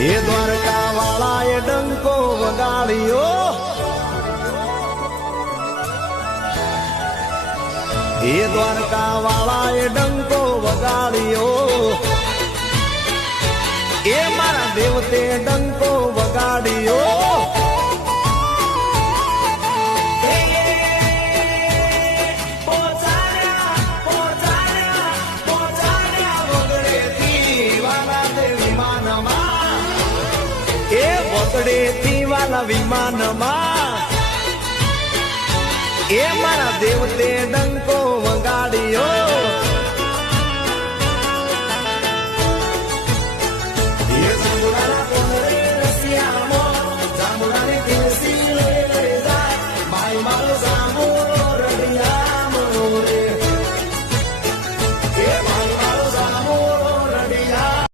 એ દ્વારકા વાળાએ ડંકો વગાડ્યો, એ દ્વારકા વાળાએ ડંકો વગાડ્યો, એ મારા દેવતે ડંકો વગાડ્યો. વગડેથી વાલા વિમાનમાં એ મારા દેવતે ડંકો